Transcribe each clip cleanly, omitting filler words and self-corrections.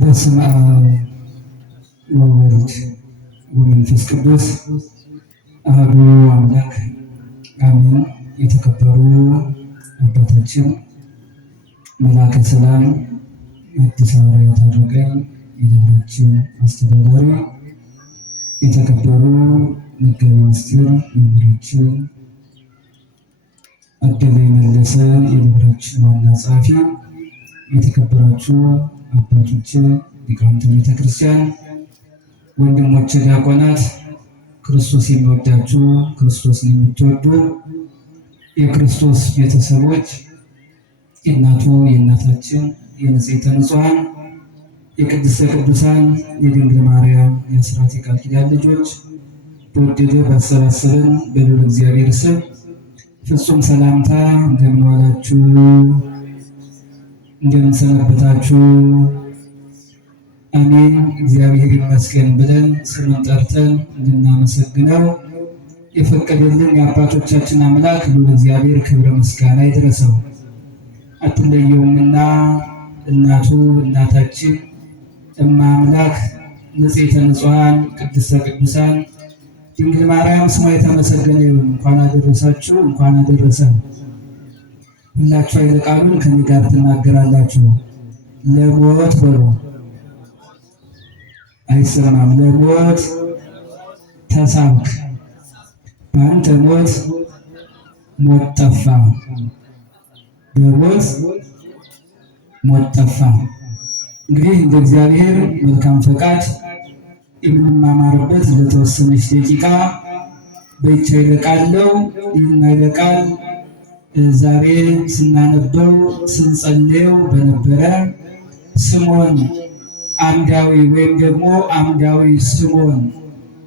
በስመ አብ ወወልድ ወመንፈስ ቅዱስ አሐዱ አምላክ አሜን። የተከበሩ አባታችን መላከ ሰላም አዲስ ሐዋርያት አረጋዊ የደብራችን አስተዳዳሪ፣ የተከበሩ መጋቤ ምስጢር መምህራችን አደለ መለሰ የደብራችን ዋና ጸሐፊ፣ የተከበራችሁ አባቶች ሊቃውንተ ቤተክርስቲያን፣ ወንድሞች ዲያቆናት፣ ክርስቶስ የሚወዳችሁ ክርስቶስን የምትወዱ የክርስቶስ ቤተሰቦች፣ የእናቱ የእናታችን የንጽሕተ ንጹሐን የቅድስተ ቅዱሳን የድንግል ማርያም የአስራት የቃል ኪዳን ልጆች በወደደ ባሰባሰበን በልዑል እግዚአብሔር ስም ፍጹም ሰላምታ እንደምን ዋላችሁ? እንደምን ሰነበታችሁ? አሜን። እግዚአብሔር ይመስገን ብለን ስሙን ጠርተን እንድናመሰግነው የፈቀደልን የአባቶቻችን አምላክ ልዑል እግዚአብሔር ክብረ ምስጋና ይድረሰው። አትለየውምና እናቱ እናታችን እማ አምላክ ንጽሕተ ንጹሐን ቅድስተ ቅዱሳን ድንግል ማርያም ስሟ የተመሰገነ ይሁን። እንኳን አደረሳችሁ፣ እንኳን አደረሰን። ሁላችሁ ኃይለ ቃሉን ከኔ ጋር ትናገራላችሁ። ለሞት በሉ። አይሰማም። ለሞት ተሳብክ፣ በአንተ ሞት ሞት ጠፋ። በሞት ሞት ጠፋ። እንግዲህ እንደ እግዚአብሔር መልካም ፈቃድ የምንማማርበት ለተወሰነች ደቂቃ በይቻ ኃይለ ቃል ነው። ይህን ኃይለ ቃል ዛሬ ስናነበው ስንጸልየው በነበረ ስምዖን አምዳዊ ወይም ደግሞ አምዳዊ ስምዖን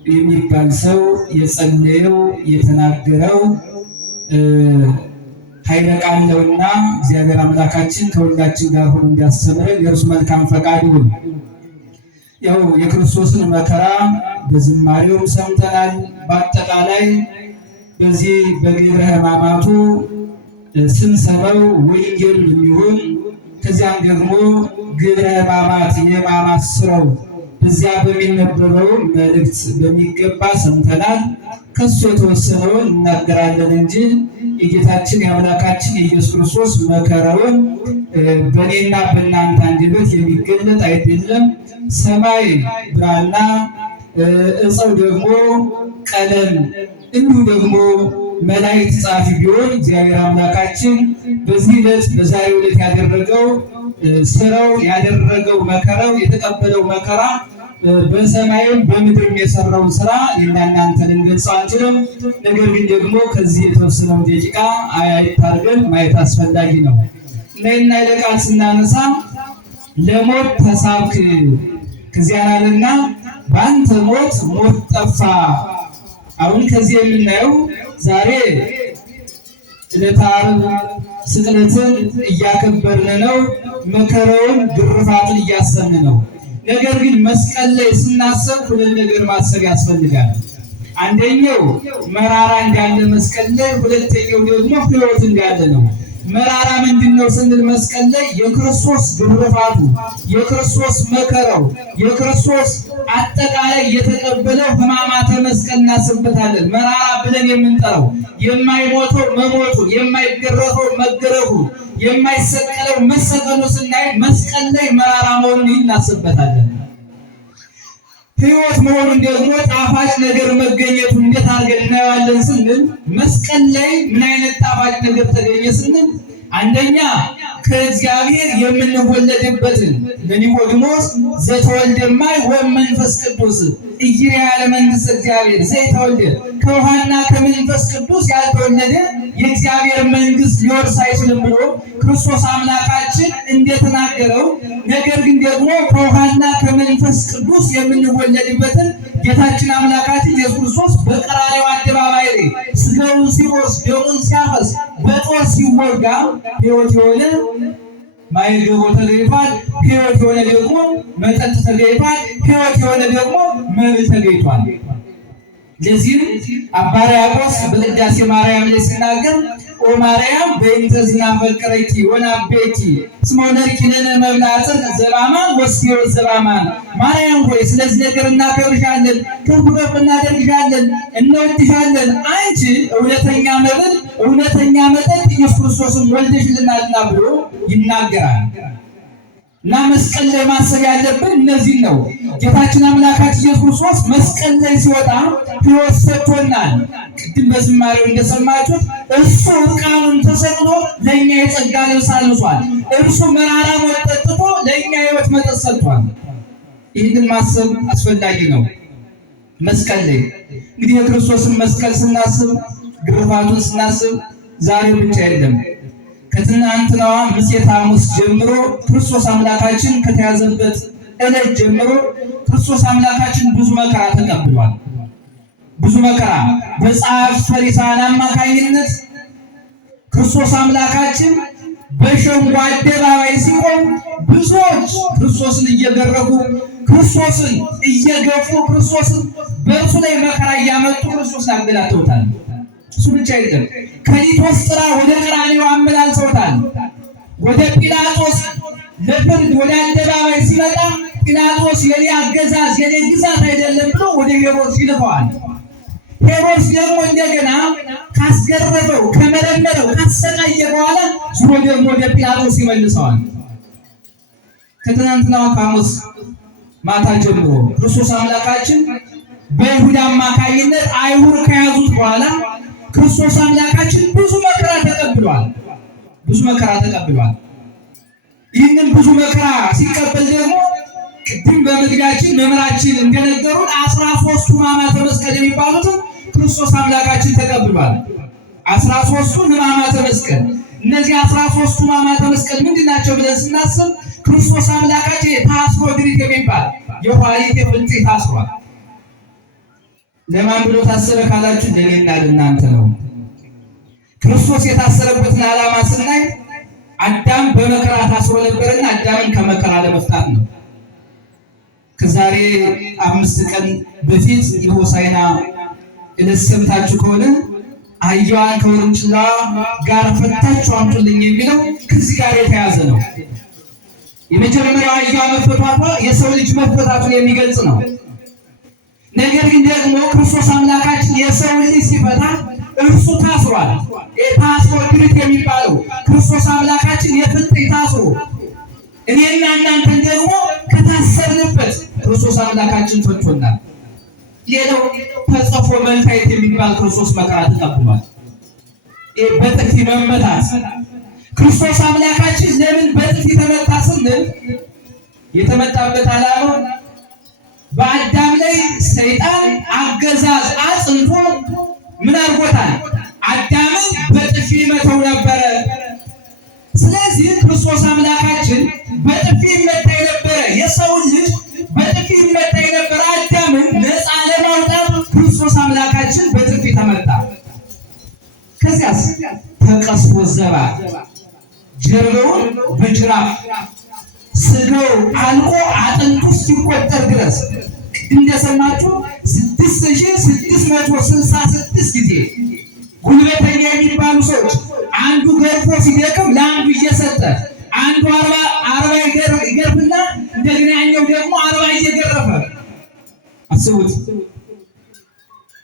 የሚባል ሰው የጸለየው የተናገረው ኃይለ ቃል ነውና እግዚአብሔር አምላካችን ከሁላችን ጋር ሆኖ እንዲያስተምረን የእርሱ መልካም ፈቃድ ይሁን። ያው የክርስቶስን መከራ በዝማሬውም ሰምተናል። በአጠቃላይ በዚህ በግብረ ሕማማቱ ስንሰማው ወንጌል የሚሆን ከዚያም ደግሞ ግብረ ሕማማት የሕማማት ስራው በዚያ በሚነበረው መልእክት በሚገባ ሰምተናል። ከሱ የተወሰነውን እናገራለን እንጂ የጌታችን የአምላካችን የኢየሱስ ክርስቶስ መከራውን በእኔና በእናንተ አንደበት የሚገለጥ አይደለም። ሰማይ ብራና፣ ዕፀው ደግሞ ቀለም፣ እንዲሁ ደግሞ መላእክት ጻፊ ቢሆን እግዚአብሔር አምላካችን በዚህ ዕለት በዛሬው ዕለት ያደረገው ስራው ያደረገው መከራው የተቀበለው መከራ በሰማይም በምድርም የሰራውን ስራ የእናንተ ልንገልጸው አንችልም። ነገር ግን ደግሞ ከዚህ የተወሰነው ደቂቃ አያይታርገን ማየት አስፈላጊ ነው። እና ኃይለ ቃል ስናነሳ ለሞት ተሳብክ ከዚያናልና በአንተ ሞት ሞት ጠፋ። አሁን ከዚህ የምናየው ዛሬ ዕለተ ዓርብ ስቅለትን እያከበርን ነው። መከራውን ግርፋትን እያሰብን ነው። ነገር ግን መስቀል ላይ ስናስብ ሁለት ነገር ማሰብ ያስፈልጋል። አንደኛው መራራ እንዳለ መስቀል ላይ፣ ሁለተኛው ደግሞ ሕይወት እንዳለ ነው። መራራ ምንድነው ስንል መስቀል ላይ የክርስቶስ ግርፋቱ፣ የክርስቶስ መከራው፣ የክርስቶስ አጠቃላይ የተቀበለው ሕማማተ መስቀል እናስብበታለን። መራራ ብለን የምንጠራው የማይሞተው መሞቱ፣ የማይገረፈው መገረፉ፣ የማይሰቀለው መሰቀሉ ስናይ መስቀል ላይ መራራ መሆኑን እናስብበታለን። ሕይወት መሆኑን ደግሞ ጣፋጭ ነገር መገኘቱን እንዴት አድርገን እናየዋለን ስንል መስቀል ላይ ምን አይነት ጣፋጭ ነገር ተገኘ ስንል አንደኛ ከእግዚአብሔር የምንወለድበትን ለኒቆዲሞስ ዘተወልደ እማይ ወመንፈስ ቅዱስ ኢይርያ ለመንግሥተ እግዚአብሔር ዘይተወልደ ከውሃና ከመንፈስ ቅዱስ ያልተወለደ የእግዚአብሔር መንግሥት ሊወርስ አይችልም ብሎ ክርስቶስ አምላካችን እንደተናገረው፣ ነገር ግን ደግሞ ከውሃና ከመንፈስ ቅዱስ የምንወለድበትን ጌታችን አምላካችን ኢየሱስ ክርስቶስ በቀራንዮ አደባባይ ላይ ሥጋውን ሲቆርስ ደሙን ሲያፈስ በጦር ሲወጋ ሕይወት የሆነ ማይገቦ ተገኝቷል። ሕይወት የሆነ ደግሞ መጠጥ ተገኝቷል። ሕይወት የሆነ ደግሞ መብል ተገኝቷል። ለዚህም አባ ሕርያቆስ በቅዳሴ ማርያም ላይ ሲናገር ኦ ማርያም በእንተ ዝናፈቅረኪ ወናቤኪ እስመ ወለድኪ ለነ መብልዐ ጽድቅ ዘበአማን ወስቴወ ዘበአማን። ማርያም ሆይ ስለዚህ ነገር እናከብርሻለን፣ ከፍ ከፍ እናደርግሻለን፣ እንወድሻለን። አንቺ እውነተኛ መብል እውነተኛ መጠጥ ኢየሱስ ክርስቶስን ወልደሽልናልና ብሎ ይናገራል። እና መስቀል ላይ ማሰብ ያለብን እነዚህ ነው። ጌታችን አምላካችን ኢየሱስ ክርስቶስ መስቀል ላይ ሲወጣ ሕይወት ሰጥቶናል። ቅድም በዝማሬው እንደሰማችሁት እርሱ ዕርቃኑን ተሰቅሎ ለእኛ የጸጋ ልብስ አልብሷል። እርሱ መራራ ሞት ጠጥቶ ለእኛ ሕይወት መጠጥ ሰጥቷል። ይህንን ማሰብ አስፈላጊ ነው። መስቀል ላይ እንግዲህ የክርስቶስን መስቀል ስናስብ ግርፋቱን ስናስብ ዛሬ ብቻ አይደለም። ከትናንትናዋ ምሴተ ሐሙስ ጀምሮ ክርስቶስ አምላካችን ከተያዘበት ዕለት ጀምሮ ክርስቶስ አምላካችን ብዙ መከራ ተቀብሏል። ብዙ መከራ በጸሐፍት ፈሪሳውያን አማካኝነት ክርስቶስ አምላካችን በሸንጎ አደባባይ ሲቆም ብዙዎች ክርስቶስን እየገረፉ ክርስቶስን እየገፉ ክርስቶስን በእርሱ ላይ መከራ እያመጡ ክርስቶስን አገላተውታል። እሱ ብቻ አይደለም፣ ከሊቶስጥራ ወደ ቀራንዮ አመላልሰውታል። ወደ ጲላጦስ ለፍርድ ወደ አደባባይ ሲመጣ ጲላጦስ የኔ አገዛዝ የኔ ግዛት አይደለም ብሎ ወደ ሄሮድስ ይልከዋል። ሄሮድስ ደግሞ እንደገና ካስገረፈው ከመረመረው ካሰቃየ በኋላ ዙሮ ደግሞ ወደ ጲላጦስ ይመልሰዋል። ከትናንትናው ከሐሙስ ማታ ጀምሮ ክርስቶስ አምላካችን በይሁዳ አማካኝነት አይሁድ ከያዙት በኋላ ክርስቶስ አምላካችን ብዙ መከራ ተቀብሏል። ብዙ መከራ ተቀብሏል። ይህንን ብዙ መከራ ሲቀበል ደግሞ ቅድም በመግቢያችን መምህራችን እንደነገሩን 13ቱ ሕማማተ መስቀል የሚባሉትን ክርስቶስ አምላካችን ተቀብሏል። 13ቱ ሕማማተ መስቀል። እነዚህ 13ቱ ሕማማተ መስቀል ምንድን ናቸው ብለን ስናስብ ክርስቶስ አምላካችን ታስሮ ግሪክ የሚባል የኋሊት የፍልጥ ታስሯል። ለማን ብሎ ታሰረ ካላችሁ ለኔና ለእናንተ ነው። ክርስቶስ የታሰረበትን ዓላማ ስናይ አዳም በመከራ ታስሮ ነበርና አዳምን ከመከራ ለመፍታት ነው። ከዛሬ 5 ቀን በፊት የሆሳዕና ዕለት ሰምታችሁ ከሆነ አህያዋን ከውርንጭላዋ ጋር ፈታችሁ አምጡልኝ የሚለው ከዚህ ጋር የተያዘ ነው። የመጀመሪያው አህያዋ መፈታቷ የሰው ልጅ መፈታቱን የሚገልጽ ነው። ነገር ግን ደግሞ ክርስቶስ አምላካችን የሰው ልጅ ሲፈታ እርሱ ታስሯል። ታስሮ ግሪክ የሚባለው ክርስቶስ አምላካችን የፍጥኝ ታስሮ እኔና እናንተን ደግሞ ከታሰርንበት ክርስቶስ አምላካችን ፈቶናል። ሌላው ተጽፎ መልታየት የሚባል ክርስቶስ መከራ ተቀብሏል። በጥፊ መመታት ክርስቶስ አምላካችን ለምን በጥፊ ተመታ ስንል የተመታበት ዓላማ በአዳም ላይ ሰይጣን አገዛዝ አጽንቶ ምን አድርጎታል? አዳምን በጥፊ መተው ነበረ። ስለዚህ ክርስቶስ አምላካችን በጥፊ መታ የነበረ የሰው ልጅ በጥፊ መታ የነበረ አዳምን ነፃ ለማውጣት ክርስቶስ አምላካችን በጥፊ ተመታ። ከዚያስ ተቀስፎ ዘባ ጀርባውን በጅራፍ ስጋው አልቆ አጥንቱ ሲቆጠር ድረስ እንደሰማችሁ 6666 ጊዜ ጉልበተኛ የሚባሉ ሰዎች አንዱ ገርፎ ሲደክም ለአንዱ እየሰጠ አንዱ 40 ይገርፍና እንደገና ያኛው ደግሞ 40 እየገረፈ አስቡት።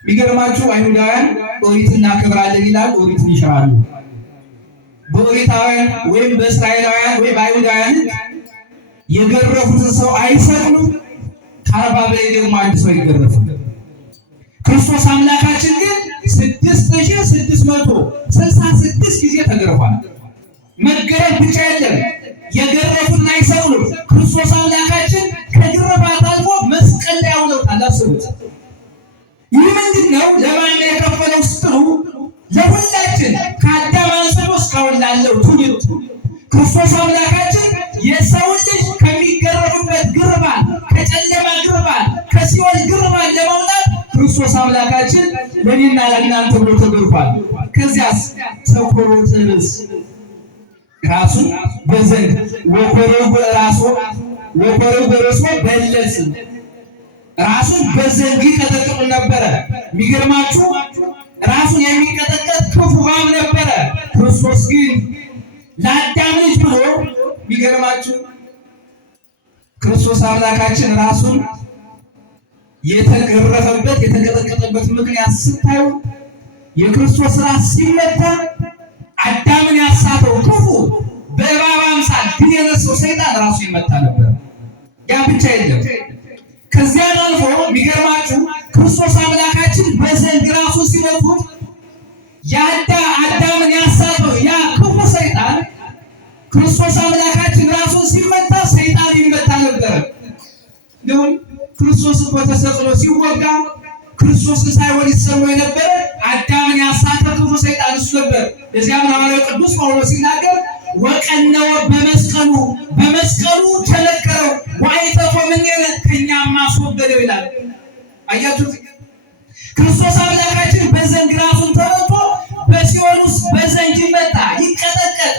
የሚገርማችሁ አይሁዳውያን ኦሪትን እናከብራለን ይላል፣ ኦሪትን ይሽራሉ። በኦሪታውያን ወይም በእስራኤላውያን ወይም በአይሁዳውያን የገረፉትን ሰው አይሰቅሉም። ከ40 በላይ ደግሞ አንድ ሰው ይገረፋል። ክርስቶስ አምላካችን ግን 6666 ጊዜ ተገርፏል። መገረፍ ብቻ የለም፣ የገረፉትን አይሰቅሉም። ክርስቶስ አምላካችን ከግርፋት አልፎ መስቀል ላይ አውለውታል። አስቡት። ይህ ምንድን ነው? ለማን የከፈለው ስትሉ ለሁላችን ከአዳም አንስቶ እስካሁን ላለው ትውልድ ክርስቶስ አምላካችን የሰው ልጅ ከሚገረፉበት ግርፋት፣ ከጨለማ ግርፋት፣ ከሲኦል ግርፋት ለማውጣት ክርስቶስ አምላካችን ለኔና ለእናንተ ብሎ ተገርፏል። ከዚያስ ተኮሮት ርስ ራሱን በዘንግ ወኮረው ራሱ በለስ ራሱን በዘንግ ይቀጠቅጡ ነበረ። የሚገርማችሁ ራሱን የሚቀጠቀጥ ክፉ እባብ ነበረ። ክርስቶስ ግን ለአዳም ልጅ ብሎ የሚገርማችሁ ክርስቶስ አምላካችን ራሱን የተገረፈበት የተቀጠቀጠበት ምክንያት ስታዩ የክርስቶስ ራስ ሲመታ አዳምን ያሳተው ክፉ በእባብ አምሳል ድል የነሳው ሰይጣን ራሱ ይመታ ነበር። ያ ብቻ አይደለም። ከዚያ አልፎ የሚገርማችሁ ክርስቶስ አምላካችን በዘንግ ራሱ ሲመቱት አዳምን ያሳተው ያ ክፉ ሰይጣን ክርስቶስ አምላካችን ራሱ ሲመታ ሰይጣን ይመታ ነበር። ግን ክርስቶስ እኮ ተሰቅሎ ሲወጋ ክርስቶስ ሳይሆን ይሰማው የነበረ አዳምን ያሳተው ክፉ ሰይጣን እሱ ነበር። ለዚያም ሐዋርያው ቅዱስ ጳውሎስ ሲናገር ወቀነወ በመስቀሉ ተነከረው ወአይተፎ ምንየነ ከኛም አስወገደው ይላል። አያችሁት? ክርስቶስ አምላካችን በዘንግ ራሱን ተመቶ በሲኦል ውስጥ በዘንግ ይመታ ይቀጠቀጥ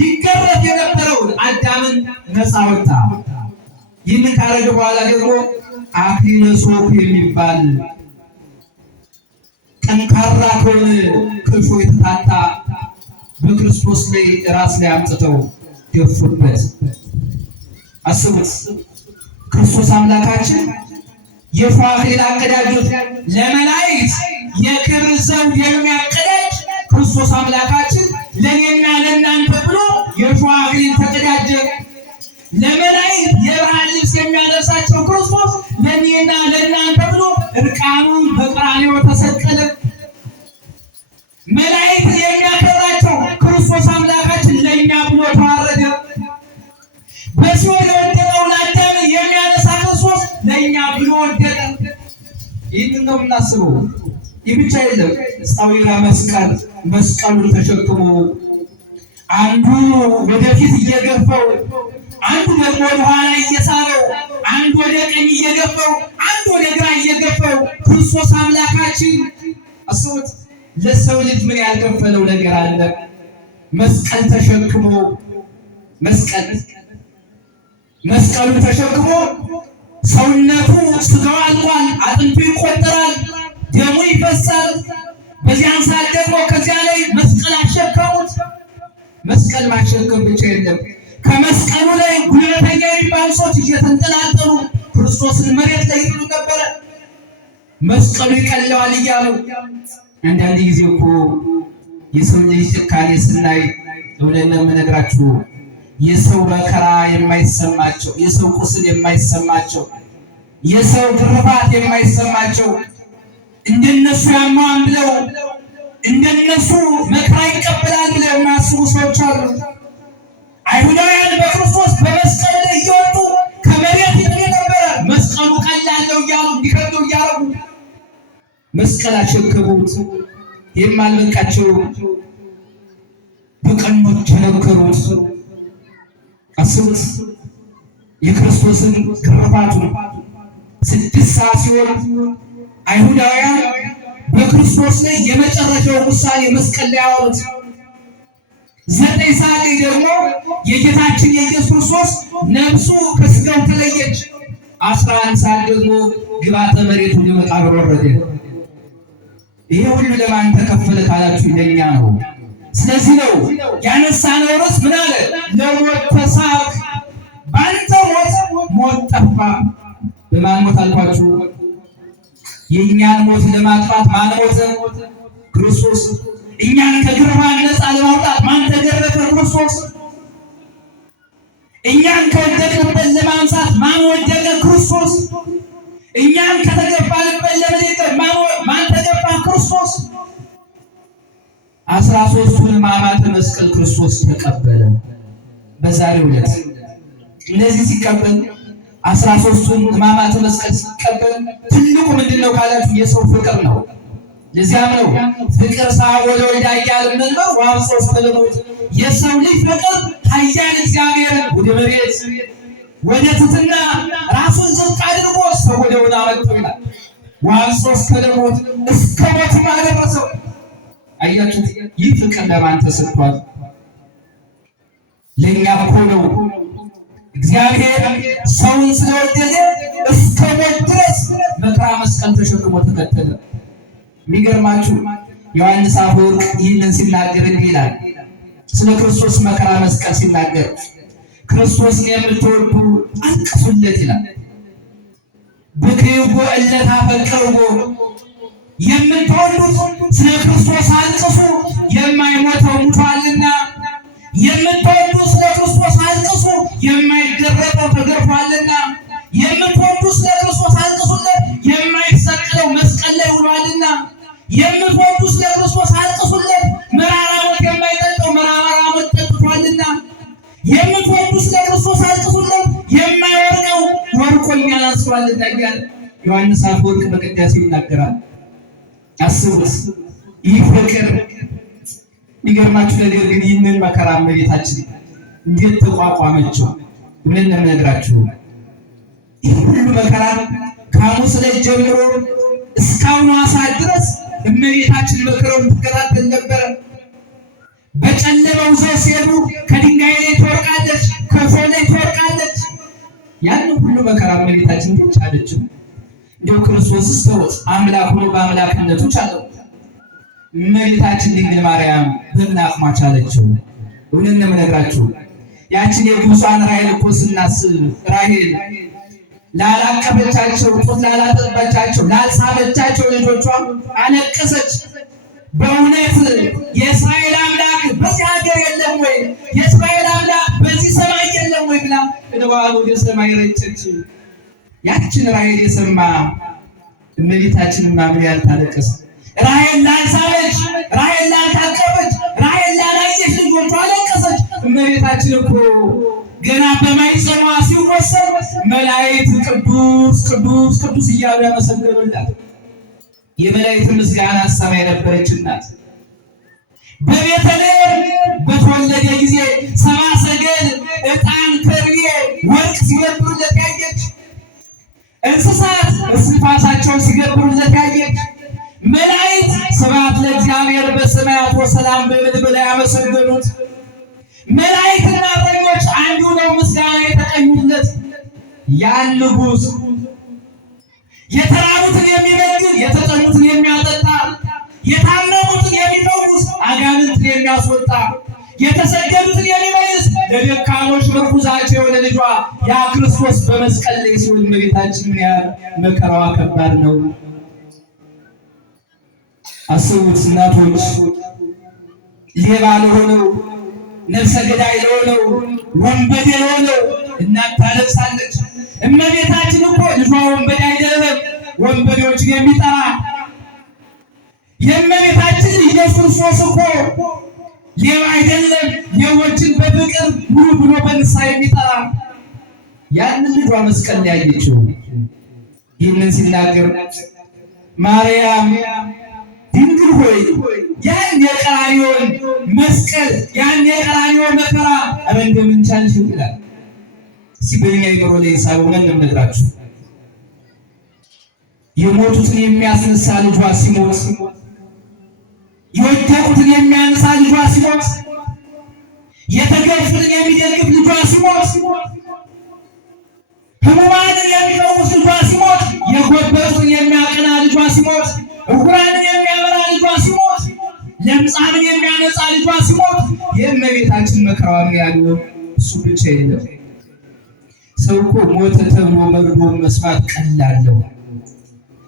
ይገረፍ የነበረውን አዳምን ነፃ ወጣ። ይህንን ካረገ በኋላ ደግሞ አክሊለ ሦክ የሚባል ጠንካራ ከሆነ ክፉ የተታታ በክርስቶስ ላይ ራስ ላይ አምጥተው ደፉበት። አስቡት፣ ክርስቶስ አምላካችን የሾህ አክሊል አቀዳጁት። ለመላእክት የክብር ዘውድ የሚያቀዳጅ ክርስቶስ አምላካችን ለእኔና ለእናንተ ብሎ የሾህ አክሊል ተቀዳጀ። ለመላእክት የብርሃን ልብስ የሚያለብሳቸው ክርስቶስ ለእኔና ለእናንተ ብሎ እርቃኑን በቀራንዮ ተሰቀለ። መላእክት የሚያከብራቸው ክርስቶስ አምላካችን ለእኛ ብሎ ተዋረደ። በሲኦል የወደቀውን አዳምን የሚያነሳ ክርስቶስ ለእኛ ብሎ ወደቀ። ይህንን ነው የምናስበው። ይህ ብቻ አይደለም። ጻዊራ መስቀሉን ተሸክሞ አንዱ ወደፊት እየገፋው፣ አንዱ ደግሞ ወደ ኋላ እየሳበው፣ አንዱ ወደ ቀኝ እየገፋው፣ አንዱ ወደ ግራ እየገፋው ክርስቶስ አምላካችን አስቡት። ለሰው ልጅ ምን ያልከፈለው ነገር አለ? መስቀል ተሸክሞ መስቀሉን ተሸክሞ ሰውነቱ ስጋው አልቋል፣ አጥንቱ ይቆጠራል፣ ደሙ ይፈሳል። በዚያን ሰዓት ደግሞ ከዚያ ላይ መስቀል አሸከሙት። መስቀል ማሸከም ብቻ አይደለም፣ ከመስቀሉ ላይ ጉልበተኛ የሚባሉ ሰዎች እየተንጠላጠሉ ክርስቶስን መሬት ላይ ይጥሉ ነበረ። መስቀሉ ይቀለዋል እያሉ አንዳንድ ጊዜ እኮ የሰው ልጅ ጭካኔ ስናይ ለምን የምነግራችሁ የሰው መከራ የማይሰማቸው፣ የሰው ቁስል የማይሰማቸው፣ የሰው ግርፋት የማይሰማቸው እንደነሱ ያማዋን ብለው እንደነሱ መከራ ይቀበላል ብለው የማያስቡ ሰዎች አሉ። አይሁዳውያን በክርስቶስ በመስቀል ላይ እየወጡ ከመሬት ይጥሉ ነበረ። መስቀሉ ቀላለው እያሉ እንዲከዱ እያረጉ መስቀል አሸከሙት። የማልበቃቸው በቀኖች ተነከሩት። አስቡት የክርስቶስን ግርፋቱን 6 ሰዓት ሲሆን አይሁዳውያን በክርስቶስ ላይ የመጨረሻው ውሳኔ መስቀል ላይ አወሩት። 9 ሰዓት ላይ ደግሞ የጌታችን የኢየሱስ ክርስቶስ ነፍሱ ከስጋው ተለየች። 11 ሰዓት ደግሞ ግባተ መሬቱ ወደ መቃብር ወረደ። ይሄ ሁሉ ለማን ተከፈለ ካላችሁ ለኛ ነው። ስለዚህ ነው ያነሳነው ርዕስ ምን አለ? ለሞት ተሳብክ፣ ባንተ ሞት ጠፋ። በማን ሞት አልኳችሁ? የእኛን ሞት ለማጥፋት ማን ሞተ? ክርስቶስ። እኛን ከግርፋት ነፃ ለማውጣት ማን ተገረፈ? ክርስቶስ። እኛን ከወደቅንበት ለማንሳት ማን ወደቀ? ክርስቶስ። እኛን ከተገባንበት ለመለቀቅ ማን ተገባ? ክርስቶስ። 13ቱን ሕማማተ መስቀል ክርስቶስ ተቀበለ። በዛሬው ዕለት እነዚህ ሲቀበል 13ቱን ሕማማተ መስቀል ሲቀበል ትልቁ ምንድነው ካላችሁ የሰው ፍቅር ነው። ለዚያም ነው ፍቅር ሳወለ ወዳያል መንበር ዋንሶስ ተለሞት የሰው ልጅ ፍቅር ኃያል እግዚአብሔርን ወደ መሬት ወደ ትሕትና ራሱን ዝቅ አድርጎ ሰው ወደ ወዳ መጥቶ ይላል። ዋንሶስ ተለሞት እስከ ሞት ማደረሰው። አያችሁ፣ ይህ ፍቅር ለማን ተሰጥቷል? ለኛ እኮ ነው። እግዚአብሔር ሰውን ስለወደደ እስከ ሞት ድረስ መከራ መስቀል ተሸክሞ ተከተለ። የሚገርማችሁ ዮሐንስ አፈወርቅ ይህንን ሲናገር እንዲህ ይላል፣ ስለ ክርስቶስ መከራ መስቀል ሲናገር ክርስቶስን የምትወዱ አልቅሱለት ይላል። ብክይዎ እለ ታፈቅርዎ፣ የምትወዱት ስለ ክርስቶስ አልቅሱ፣ የማይሞተው ሙቷልና። የምትወዱት ስለ ክርስቶስ አልቅሱ፣ የማይገረፈው ተገርፏልና። የምትወዱት ስለ ክርስቶስ አልቅሱለት፣ የማይሰቀለው መስቀል ላይ ውሏልና። የምትወዱት ስለ ክርስቶስ አልቅሱለት፣ መራራ ሞት የማይጠጣው መራራ ሞት ጠጥቷልና። የምትወዱት ስለ ክርስቶስ አልቅሱለት፣ የማይወድቀው ወድቆኛል አንስቷልና እያለ ዮሐንስ አፈወርቅ በቅዳሴው ይናገራል። አስቡት ይህ ፍቅር። የሚገርማችሁ ነገር ግን ይህንን መከራ እመቤታችን እንዴት ተቋቋመችው? ምን ለምነግራችሁ ይህ ሁሉ መከራ ከሐሙስ ዕለት ጀምሮ እስካሁን ሰዓት ድረስ እመቤታችን መከራውን ትከታተል ነበረ። በጨለማው ዘው ሲሄዱ ከድንጋይ ላይ ትወርቃለች፣ ከፎቅ ላይ ትወርቃለች። ያን ሁሉ መከራ እመቤታችን ግን ቻለችው። እንደው ክርስቶስ ሰው አምላክ ሆኖ በአምላክነቱ ቻለው። እመቤታችን ድንግል ማርያም በምን አቅሟ ቻለችው? እውነት ነው የምነግራችሁ። ያችን የግብጿን ራሔል እኮ ስናስብ ራሔል ላላቀፈቻቸው፣ ጡት ላላጠባቻቸው፣ ላልሳበቻቸው ልጆቿ አለቀሰች። በእውነት የእስራኤል አምላክ በዚህ ሀገር የለም ወይ? የእስራኤል አምላክ በዚህ ሰማይ የለም ወይ ብላ እንባዋን ወደ ሰማይ ረጨች። ያችን ራሔል የሰማ እመቤታችንማ ምን ያህል ታለቅስ? ራሔል ላልሳበች፣ ራሔል ላልታቀፈች፣ ራሔል ላላየች ልጆቿ አለቀሰች። እመቤታችን እኮ ገና በማኅፀኗ ሲወሰን መላእክት ቅዱስ ቅዱስ ቅዱስ እያሉ ያመሰገኑላት የመላእክት ምስጋና ሰማ የነበረች ናት። በቤተልሔም በተወለደ ጊዜ ሰብአ ሰገል ዕጣን፣ ከርቤ፣ ወርቅ ሲገብሩለት ያየች፣ እንስሳት እስትንፋሳቸውን ሲገብሩለት ያየች፣ መላእክት ስብሐት ለእግዚአብሔር በሰማያት ወሰላም በምድር ላይ ያመሰገኑት፣ መላእክትና እረኞች አንዱ ነው ምስጋና የተቀኙለት ያን ንጉሥ የተራቡትን የሚመግብ የተጠሙትን የሚያጠጣ የታመሙትን የሚፈውስ አጋንንትን የሚያስወጣ የተሰደዱትን የሚመልስ ለደካሞች ምርኩዛቸው የሆነ ልጇ ያ ክርስቶስ በመስቀል ላይ ሲውል እመቤታችን ምን ያህል መከራዋ ከባድ ነው። አስቡት እናቶች፣ ሌባ ለሆነው፣ ነፍሰ ገዳይ ለሆነው፣ ወንበዴ ለሆነው እናት ታለቅሳለች። እመቤታችን እኮ ልጇ ወንበዴ አይደለም፣ ወንበዴዎችን የሚጠራ የእመቤታችን ኢየሱስ ክርስቶስ እኮ ሌባ አይደለም፣ ሌቦችን በፍቅር ኑ ብሎ በንስሐ የሚጠራ ያንን ልጇ መስቀል ላይ ያየችው። ይህንን ሲናገር ማርያም ድንግል ሆይ ያን የቀራንዮውን መስቀል ያን የቀራንዮውን መከራ ኧረ እንደምን ቻልሽው ይላል። ሲበኛ ይኖር ላይ ሳይሆን እንደምነግራችሁ የሞቱትን የሚያስነሳ ልጇ ሲሞት፣ የወደቁትን የሚያነሳ ልጇ ሲሞት፣ የተገፉትን የሚደግፍ ልጇ ሲሞት፣ ሕሙማንን የሚፈውስ ልጇ ሲሞት፣ የጎበጡትን የሚያቀና ልጇ ሲሞት፣ ዕውራንን የሚያበራ ልጇ ሲሞት፣ ለምጻምን የሚያነጻ ልጇ ሲሞት፣ የእመቤታችን መከራዋ ምን ያህል እሱ ብቻ የለም። ሰው እኮ ሞተ ተብሎ መርዶ መስማት ቀላል ነው።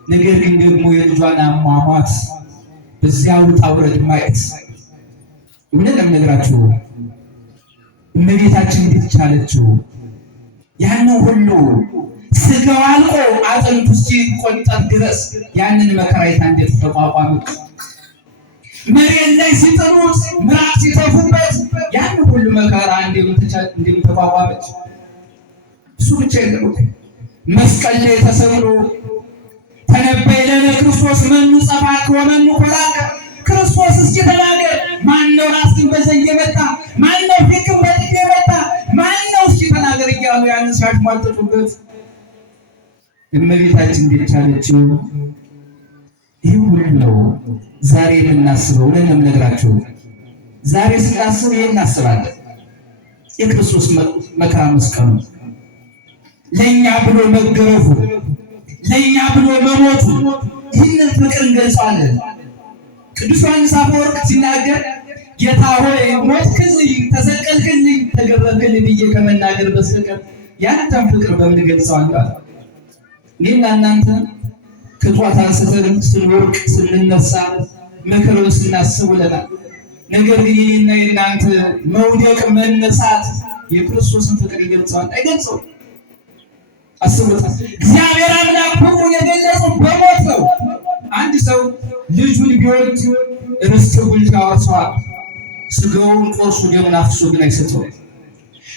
ነገር ግን ደግሞ የልጇን አሟሟት በዚያ ውጣ ውረድ ማየት እውነት ለምነግራችሁ እመቤታችን እንዴት ቻለችው? ያንን ሁሉ ስጋው አልቆ አጥንቱ ሲቆጠር ድረስ ያንን መከራ አይታ እንዴት ተቋቋመች? መሬት ላይ ሲጥሉት ምራቅ ሲተፉበት ያንን ሁሉ መከራ እንዴት ተቋቋመች? እሱ ብቻ የለም። መስቀል ላይ ተሰቅሎ ተነበየ ለነ ክርስቶስ መኑ ጸባክ ወመኑ ኮላከ። ክርስቶስ እስኪ ተናገር፣ ማነው ራስን በዘንግ የመታ? ማነው ፊትህን በጥፊ የመታ? ማነው እስኪ ተናገር እያሉ ያንን ሲያሽሟጥጡበት እመቤታችን እንዴት ቻለችው? ይህ ሁሉ ነው ዛሬ የምናስበው። ብለን የምነግራችሁ ዛሬ ስናስብ ይሄን እናስባለን። የክርስቶስ መከራ መስቀሉ ለኛ ብሎ መገረፉ፣ ለኛ ብሎ መሞቱ፣ ይህንን ፍቅር እንገልጸዋለን። ቅዱስ ዮሐንስ አፈወርቅ ሲናገር ጌታ ሆይ ሞትክልኝ፣ ተሰቀልክልኝ፣ ተገረፍክልኝ ብዬ ከመናገር በስተቀር ያንተን ፍቅር በምን ገልጸዋለሁ? እኔና እናንተ ከጧት አንስተን ስንወርቅ ስንነሳ መከራውን ስናስብ ውለናል። ነገር ግን የኔና የእናንተ መውደቅ መነሳት የክርስቶስን ፍቅር ይገልጸዋል? አይገልጸውም። አስቡት። እግዚአብሔር አምላክ ፍቅሩን የገለጸው በሞት ነው። አንድ ሰው ልጁን ቢወድ ርስት ጉልት ያወርሰዋል። ስጋውን ቆርሶ ደሙን አፍስሶ ግን አይሰጠውም።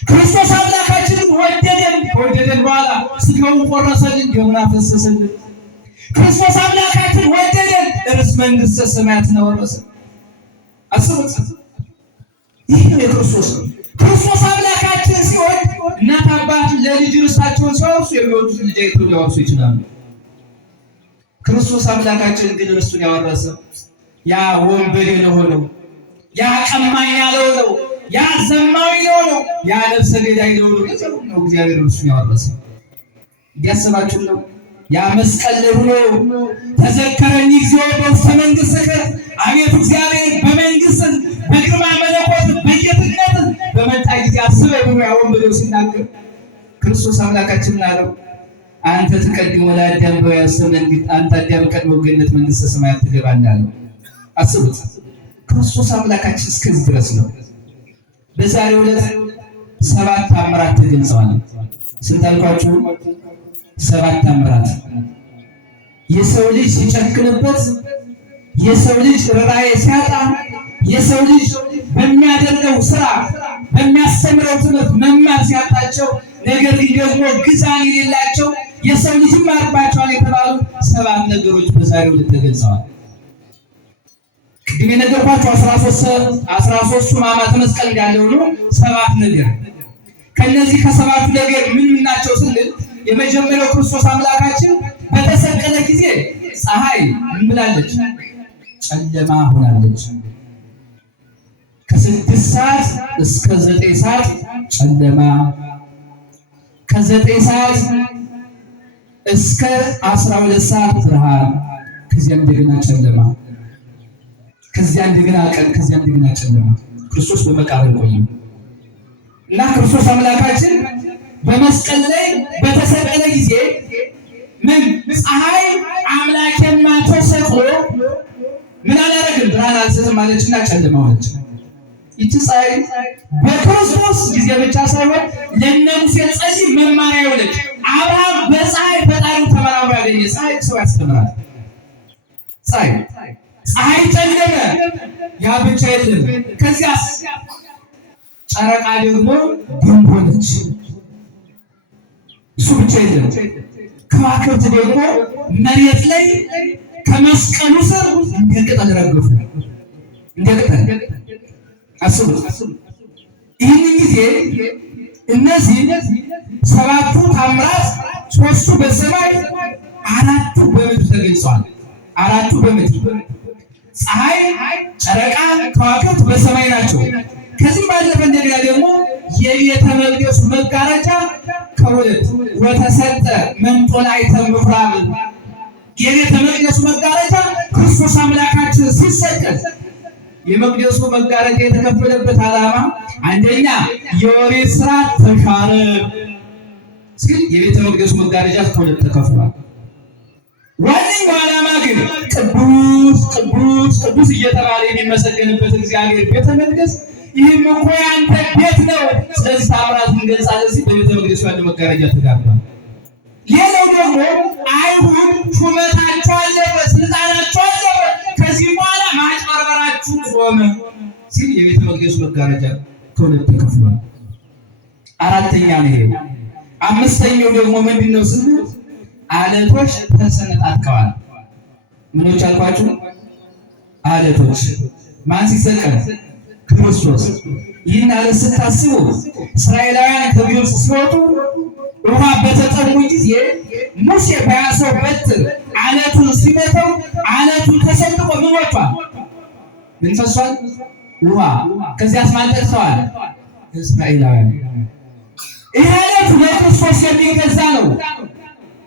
ክርስቶስ አምላካችንን ወደደን። ከወደደን በኋላ ስጋውን ቆረሰልን፣ ደሙን አፈሰሰልን። ክርስቶስ አምላካችን ወደደን፣ ርስት መንግሥተ ሰማያትን አወረሰን። አስቡት። ይህ ነው የክርስቶስ። ክርስቶስ አምላካችን ሲሆን እናት አባት ለልጅ ርስታቸውን ሲያወርሱ የሚወዱት ልጅ አይተው ሊያወርሱ ይችላሉ። ክርስቶስ አምላካችን ግን ርስቱን ያወረሰ ያ ወንበዴ ለሆነው፣ ያ ቀማኛ ለሆነው፣ ያ ዘማዊ ለሆነው፣ ያ ነፍሰ ገዳይ ለሆነው ነው እግዚአብሔር ርስቱን ያወረሰ። እያሰባችሁ ነው? ያ መስቀል ላይ ሆኖ ተዘከረኒ እግዚኦ በውስተ መንግሥትከ፣ አቤቱ እግዚአብሔር በመንግሥት በግርማ መለኮት በጌትነት በመጣ ጊዜ አስበኝ ብሎ ያ ወንበዴው ሲናገር ክርስቶስ አምላካችን አለው አንተ ትቀድሞ ለአዳም በያሰብ መንግሥት፣ አንተ አዳም ቀድሞ ገነት መንግሥተ ሰማያት ትገባለህ አለው። አስቡት። ክርስቶስ አምላካችን እስከዚህ ድረስ ነው። በዛሬው ዕለት 7 ተአምራት ተገልጸዋል። ስንት አልኳችሁ? 7 ተአምራት። የሰው ልጅ ሲጨክንበት፣ የሰው ልጅ ርኅራኄ ሲያጣ፣ የሰው ልጅ በሚያደርገው ስራ በሚያስተምረው ትምህርት መማር ሲያጣቸው፣ ነገር ግን ደግሞ ግዛን የሌላቸው የሰው ልጅ ይማርባቸዋል የተባሉ 7 ነገሮች በዛሬው ዕለት ተገልጸዋል። ቅድም የነገርኳችሁ 13 ሕማማተ መስቀል እንዳለው ነው 7 ነገር። ከነዚህ ከ7ቱ ነገር ምን ናቸው ስንል የመጀመሪያው ክርስቶስ አምላካችን በተሰቀለ ጊዜ ፀሐይ ምን ብላለች? ጨለማ ሆናለች። ከ6 ሰዓት እስከ 9 ሰዓት ጨለማ፣ ከ9 ሰዓት እስከ 12 ሰዓት ብርሃን፣ ከዚያ እንደገና ጨለማ፣ ከዚያ እንደገና ቀን፣ ከዚያ እንደገና ጨለማ። ክርስቶስ በመቃብር ቆየ እና ክርስቶስ አምላካችን በመስቀል ላይ በተሰቀለ ጊዜ ምን ፀሐይ አምላኬማ ተሰቅሎ ምን አላደረግም? ብርሃን አልሰጥም አለችና ጨለማ ሆነች። ይቺ ፀሐይ በክርስቶስ ጊዜ ብቻ ሳይሆን ለእነ ሙሴ ጸሊም መማሪያ የሆነች። አብርሃም በፀሐይ ፈጣሪውን ተመራምሮ ያገኘ ፀሐይ ሰው ያስተምራል። ፀሐይ ጨለመ። ያ ብቻ የለም። ከዚያስ ጨረቃ ደግሞ ግንብ ሆነች። እሱ ብቻ የለም። ከዋክብት ደግሞ መሬት ላይ ከመስቀሉ ስር እንደ ቅጠል ረገፉ። እንደ ቅጠል አስቡት። ይህን ጊዜ እነዚህ 7ቱ ታምራት 3ቱ በሰማይ 4ቱ በምድር ተገልጸዋል። 4ቱ በምድር ፀሐይ፣ ጨረቃ፣ ከዋክብት በሰማይ ናቸው። ከዚህ ባለፈ እንደገና ደግሞ የቤተ መቅደሱ መጋረጃ ከሁለት ወተሰጠ መንጦላዕተ ምኵራብ፣ የቤተ መቅደሱ መጋረጃ ክርስቶስ አምላካችን ሲሰቀል የመቅደሱ መጋረጃ የተከፈለበት ዓላማ አንደኛ የኦሪት ሥርዓት ተሻረ። እስኪ የቤተ መቅደሱ መጋረጃ ከሁለት ተከፍሏል። ዋነኛው ዓላማ ግን ቅዱስ ቅዱስ ቅዱስ እየተባለ የሚመሰገንበት እግዚአብሔር ቤተ መቅደስ ይህም እኮ ያንተ ቤት ነው። ስለዚህ ታምራት እንገልጻለን ሲል በቤተ መቅደሱ ያለው መጋረጃ ተጋርዷል። ሌላው ደግሞ አይሁድ ሹመታቸው አለፈ፣ ስልጣናቸው አለፈ፣ ከዚህ በኋላ ማጭበርበራችሁ ቆመ ሲል የቤተ መቅደሱ መጋረጃ ከሁለት ተከፍሏል። አራተኛ ነው ይሄ። አምስተኛው ደግሞ ምንድነው ስንል አለቶች ተሰነጣጥቀዋል። ምኖች አልኳችሁ? አለቶች። ማን ሲሰቀል? ክርስቶስ። ይህን አለት ስታስቡ እስራኤላውያን ከግብፅ ሲወጡ ውሃ በተጠሙ ጊዜ ሙሴ በያዘው በትር አለቱን ሲመታው አለቱን ተሰንጥቆ ምን ወጥቷል? ምን ፈሷል? ውሃ። ከዚያስ ማን ጠጥተዋል? እስራኤላውያን። ይህ አለት ለክርስቶስ የሚገዛ ነው።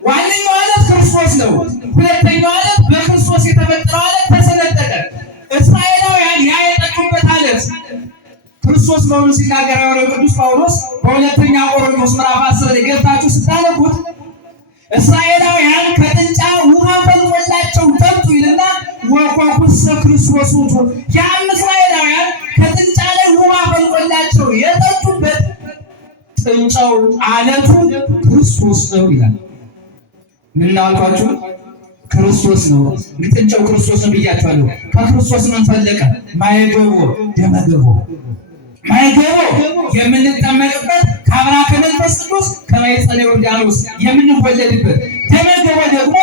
ዋነኛው አለት ክርስቶስ ነው። ሁለተኛው አለት በክርስቶስ የተፈጠረው አለት ተሰነጠቀ። እስራኤላውያን ያ የጠጡበት አለት ክርስቶስ መሆኑን ሲናገር ሐዋርያው ቅዱስ ጳውሎስ በሁለተኛ ቆሮንቶስ ምዕራፍ 10 ላይ ገብታችሁ ስታነቡት እስራኤላውያን ከጥንጫ ውሃ ፈልቆላቸው ጠጡ ይልና ወኮኩሰ ክርስቶስ ውእቱ። ያም እስራኤላውያን ከጥንጫ ላይ ውሃ ፈልቆላቸው የጠጡበት ጥንጫው አለቱ ክርስቶስ ነው ይላል። ምን አልኳችሁ? ክርስቶስ ነው። ጥንጫው ክርስቶስ ነው ብያችኋለሁ። ከክርስቶስ ምን ፈለቀ? ማየገቦ ደመገቦ። ማየገቦ የምንጠመቅበት ከአብርሃ ከመንፈስ ቅዱስ ከማኅፀነ ዮርዳኖስ የምንወለድበት፣ ደመገቦ ደግሞ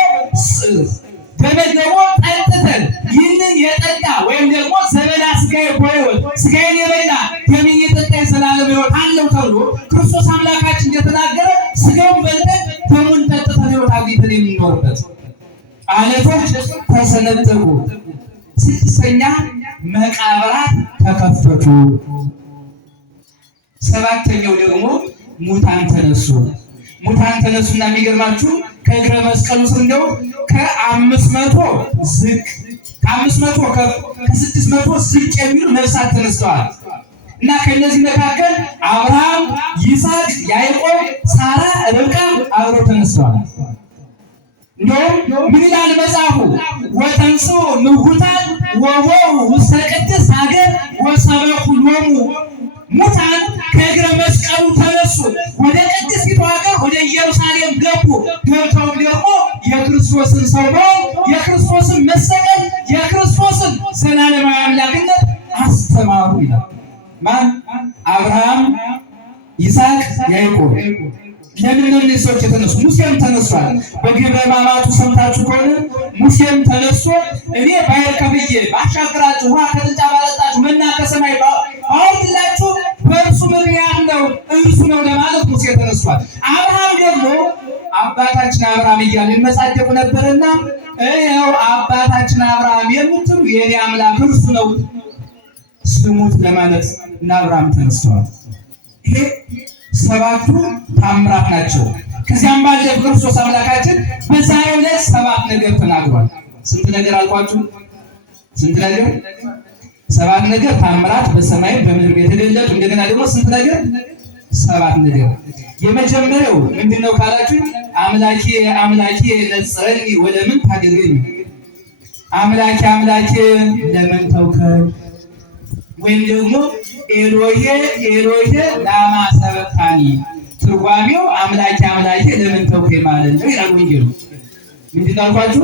ጠጥተን ይህንን የጠጣ ወይም ደግሞ ዘበላ ሥጋዬ በሕይወት ሥጋዬን የበላ ደሜን የጠጣ የዘላለም ሕይወት አለው ተብሎ ክርስቶስ አምላካችን እንደተናገረ ሥጋውን በልተን ደሙን ጠጥተን ሕይወት አግኝተን የምንኖርበት አለቶች ተሰነጠቁ። ስድስተኛ መቃብራት ተከፈቱ። ሰባተኛው ደግሞ ሙታን ተነሱ። ሙታን ተነሱና የሚገርማችሁ ከእግረ መስቀሉ ስር እንደው ከ500 ዝቅ ከ500 ከፍ ከ600 ዝቅ የሚሉ ነፍሳት ተነስተዋል። እና ከእነዚህ መካከል አብርሃም፣ ይስሐቅ፣ ያዕቆብ፣ ሳራ፣ ርብቃ አብረው ተነስተዋል። እንደውም ምን ይላል መጽሐፉ? ወተንሥኡ ምውታን ወቦኡ ውስተ ቅድስት ሀገር ወሰበኩ ሎሙ። ሙታን ከእግረ መስቀሉ ተነሱ፣ ወደ ቅድስቲቱ ሀገር ወደ ኢየሩሳሌም ገቡ። ገብተው ደግሞ የክርስቶስን ሰው መሆን፣ የክርስቶስን መሰቀል፣ የክርስቶስን ዘላለማዊ አምላክነት አስተማሩ ይላል። ማን? አብርሃም፣ ይስሐቅ፣ ያዕቆብ። ለምን ነው እነዚህ ሰዎች የተነሱ? ሙሴም ተነሷል። በግብረ ሕማማቱ ሰምታችሁ ከሆነ ሙሴም ተነስቶ እኔ ባሕር ከፍዬ ባሻግራችሁ ውሃ ከጥንጫ ባጠጣችሁ መና ከሰማይ ባወርድላችሁ በእርሱ ምክንያት ነው እርሱ ነው ለማለት ሙሴ ተነስቷል። አብርሃም ደግሞ አባታችን አብርሃም እያሉ ይመጻደቁ ነበርና ይኸው አባታችን አብርሃም የምትሉ የኔ አምላክ እርሱ ነው ስሙት ለማለት እና አብርሃም ተነስተዋል። ይሄ ሰባቱ ታምራት ናቸው። ከዚያም ባለፈ ክርስቶስ አምላካችን በዛሬው ዕለት ሰባት ነገር ተናግሯል። ስንት ነገር አልኳችሁ? ስንት ነገር? ሰባት ነገር ታምራት በሰማይ በምድር የተገለጡ። እንደገና ደግሞ ስንት ነገር? ሰባት ነገር። የመጀመሪያው ምንድነው ካላችሁ አምላኬ አምላኬ ለጸልይ ወለምን ታደርገኝ፣ አምላኬ አምላኬ ለምን ተውከኝ፣ ወይም ደግሞ ኤሎሄ ኤሎሄ ላማ ሰበቅታኒ። ትርጓሜው አምላኬ አምላኬ ለምን ተውከኝ ማለት ነው ይላል ወንጌሉ። ምንድን አልኳችሁ?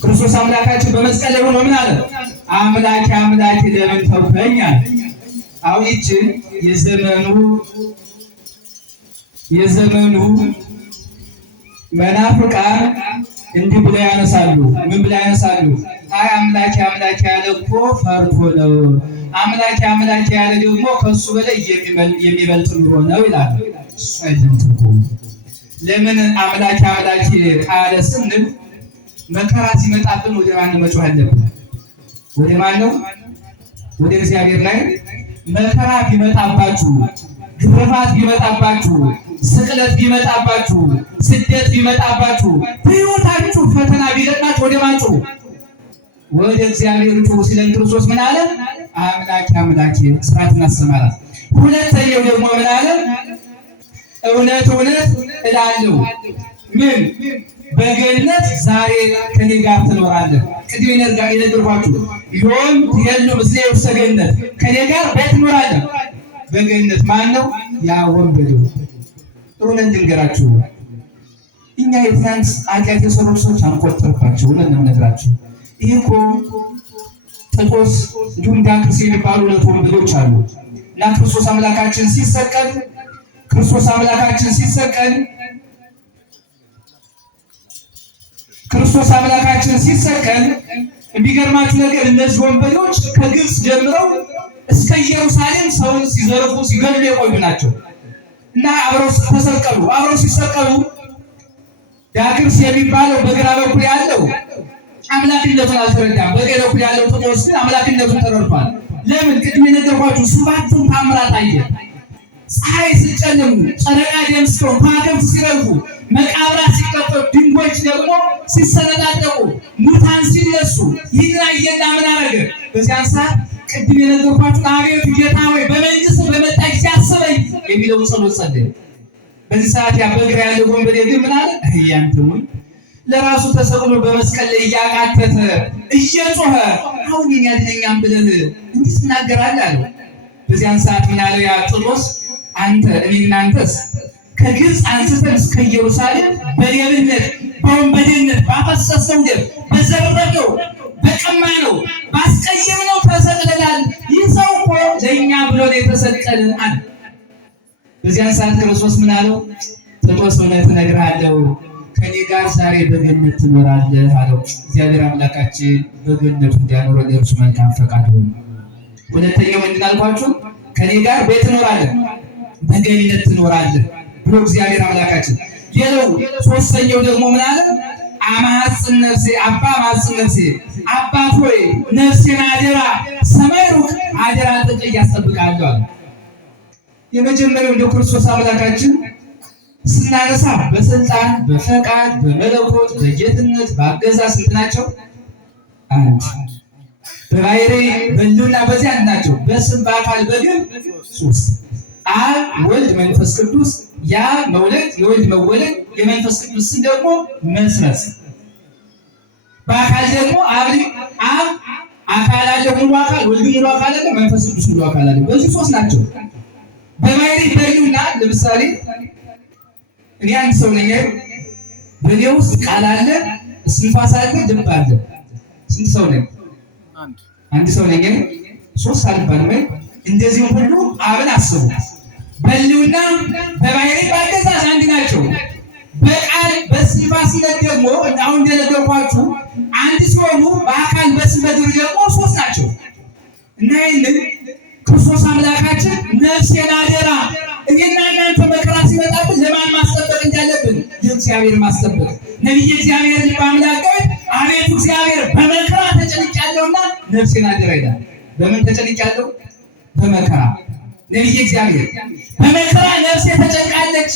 ክርስቶስ አምላካችን በመስቀል ላይ ሆኖ ምን አለ? አምላኬ አምላኬ ለምን ተውከኝ አለ። አሁን ይህችን የዘመኑ መናፍቃን እንዲህ ብለው ያነሳሉ። ምን ብለው ያነሳሉ? አይ አምላኬ አምላኬ ያለ እኮ ፈርቶ ነው፣ አምላኬ አምላኬ ያለ ደግሞ ከሱ በላይ የሚበልጥ ኑሮ ነው ይላሉ። እሱ አይደለም ትርጉሙ። ለምን አምላኬ አምላኬ ካለ ስንል መከራ ሲመጣብን ወደ ማን መጮህ አለብን? ወደ ማን ነው? ወደ እግዚአብሔር ላይ። መከራ ቢመጣባችሁ፣ ግርፋት ቢመጣባችሁ፣ ስቅለት ቢመጣባችሁ፣ ስደት ቢመጣባችሁ፣ በሕይወታችሁ ፈተና ቢገጥማችሁ ወደ ማን ጮሁ? ወደ እግዚአብሔር ጮሁ ሲለን ክርስቶስ ምን አለ? አምላኬ አምላኬ ስራትን አሰማራት። ሁለተኛው ደግሞ ምን አለ? እውነት እውነት እላለሁ ምን በገነት ዛሬ ከኔ ጋር ትኖራለህ። ቅድም የነገርኳችሁ ዮም ትሄሉ ምስሌ ውስተ ገነት፣ ከኔ ጋር ትኖራለህ በገነት። ማን ነው? ያ ወንበዴው። እውነት ልንገራችሁ፣ እኛ የትናንት ኃጢአት የሰሩ ሰዎች አንቆጥርባቸው። እውነት ነው የምነግራችሁ። ይህ እኮ ጥጦስ እንዲሁም ዳክርስ የሚባሉ ሁለት ወንበዴዎች አሉ እና ክርስቶስ አምላካችን ሲሰቀል የሚገርማችሁ ነገር እነዚህ ወንበዴዎች ከግብፅ ጀምረው እስከ ኢየሩሳሌም ሰውን ሲዘርፉ ሲገሉ የቆዩ ናቸው እና አብረው ተሰቀሉ። አብረው ሲሰቀሉ ዳክርስ የሚባለው በግራ በኩል ያለው አምላክነቱን አልተረዳም። በቀኝ በኩል ያለው ጥጦስ ግን አምላክነቱን ተረድቷል። ለምን? ቅድም የነገርኳችሁ ሰባቱን ታምራት አየ። ፀሐይ ሲጨልም፣ ጨረቃ ደም ስትሆን፣ ከዋክብት ሲረግፉ፣ መቃብራት ሲከፈቱ፣ ድንጋዮች ደግሞ ሲሰነጣጠቁ፣ ሙታን ሲነሱ ይህን አየና ምን አደረገ? በዚያን ሰዓት ቅድም የነገርኳችሁ አቤቱ ጌታ ሆይ በመንግስት በመጣች ሲያስበኝ የሚለውን ጸሎት ጸለየ። በዚህ ሰዓት ያ በግራ ያለው ወንበዴ ግን ምን አለ? ያንተው ለራሱ ተሰቅሎ በመስቀል ላይ እያቃተተ እየጮኸ አሁን የሚያድነኛም ብለን እንዲህ ትናገራለህ አለው። በዚያን ሰዓት ምን አለ ያ ጴጥሮስ? አንተ እኔና አንተስ ከግብፅ አንስተን እስከ ኢየሩሳሌም በሌብነት በወንበዴነት ባፈሰስነው ደም በዘረፍነው በቀማነው ባስቀየምነው ተሰቅለናል። ይህ ሰው እኮ ለእኛ ብሎ ነው የተሰቀለ አለ። በዚያን ሰዓት ክርስቶስ ምን አለው? ጴጥሮስ እውነት እነግርሃለሁ ከኔ ጋር ዛሬ በገነት ትኖራለህ አለው። እግዚአብሔር አምላካችን በገነቱ እንዲያኖረን የእርሱ መልካም ፈቃድ ሆነ። ሁለተኛው ምንድን አልኳችሁ? ከኔ ጋር ቤት ትኖራለህ፣ በገነት ትኖራለህ ብሎ እግዚአብሔር አምላካችን የለው። ሶስተኛው ደግሞ ምን አለ? አማጽን ነፍሴ አባ ማጽን ነፍሴ አባት ሆይ ነፍሴን አደራ ሰማይ ሩቅ አደራ ጥቅ እያስጠብቃለሁ አለ። የመጀመሪያው እንደ ክርስቶስ አምላካችን ስናነሳ በስልጣን በፈቃድ በመለኮት በጌትነት በአገዛዝ ስንት ናቸው? አንድ። በባሕርይ በሕልውና በዚያ አንድ ናቸው። በስም በአካል በግብ ሶስት። አብ ወልድ መንፈስ ቅዱስ፣ ያ መውለድ የወልድ መወለድ የመንፈስ ቅዱስ ስም ደግሞ መስረጽ። በአካል ደግሞ አብ አካል አለ ሙሉ አካል፣ ወልድ ሙሉ አካል አለ፣ መንፈስ ቅዱስ ሙሉ አካል አለ። በዚህ ሶስት ናቸው። በባሕርይ በሕልውና ለምሳሌ እኔ አንድ ሰው ነኝ። በእኔ ውስጥ ቃል አለ፣ እስትንፋስ አለ፣ ልብ አለ። ስንት ሰው ነኝ? አንድ ሰው ነኝ። ሶስት አልባልም። እንደዚህም ሁሉ አብን አስቡ። በሕልውና በባሕርይ በአገዛዝ አንድ ናቸው። በቃል በእስትንፋስነት ደግሞ አሁን እንደነገርኳችሁ አንድ ሲሆኑ በአካል በስም በግብር ደግሞ ሶስት ናቸው እና ይህንን ክርስቶስ አምላካችን ነፍሴን አደራ እኔና እናንተ መከራ ሲመጣብን ለማን ማስጠበቅ እንዳለብን ለእግዚአብሔር ማስጠበቅ። ነቢየ እግዚአብሔር ልበ አምላክ ዳዊት አቤቱ እግዚአብሔር በመከራ ተጨንቄያለሁና ነፍሴን አደራ ይላል። በምን ተጨንቄያለሁ? በመከራ። ነቢየ እግዚአብሔር በመከራ ነፍሴ ተጨንቃለች፣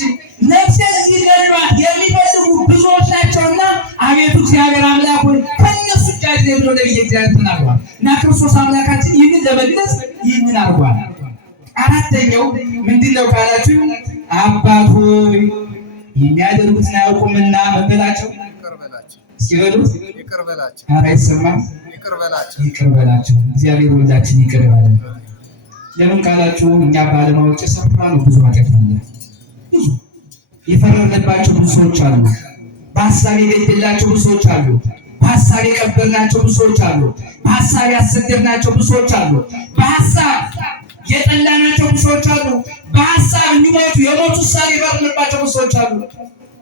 ነፍሴን እንዲገድሏት የሚፈልጉ ብዙዎች ናቸውና አቤቱ እግዚአብሔር አምላክ ሆይ ከእነሱ እጅ አድነኝ ብሎ ነቢየ እግዚአብሔር ተናግሯል። እና ክርስቶስ አምላካችን ይህንን ለመግለጽ ይህንን አድርጓል። አራተኛው ምንድነው ካላችሁ? አባት ሆይ የሚያደርጉትን አያውቁምና መበላቸው ሲበሉት ይቅር በላቸው። ኧረ አይሰማም። ይቅር በላቸው። እግዚአብሔር ወልዳችን ይቅር ይበለን። ለምን ካላችሁ እኛ ባለማወቅ የሰራነው ብዙ ኃጢአት አለ። ብዙ የፈረድንባቸው ብዙ ሰዎች አሉ። በሀሳብ የገደልናቸው ብዙ ሰዎች አሉ። በሀሳብ የቀበርናቸው ብዙ ሰዎች አሉ። በሀሳብ ያሰደድናቸው ብዙ ሰዎች አሉ። በሀሳብ የጠላናቸው ብዙ ሰዎች አሉ። በሀሳብ እንዲሞቱ የሞት ውሳኔ የፈረድንባቸው ብዙ ሰዎች አሉ።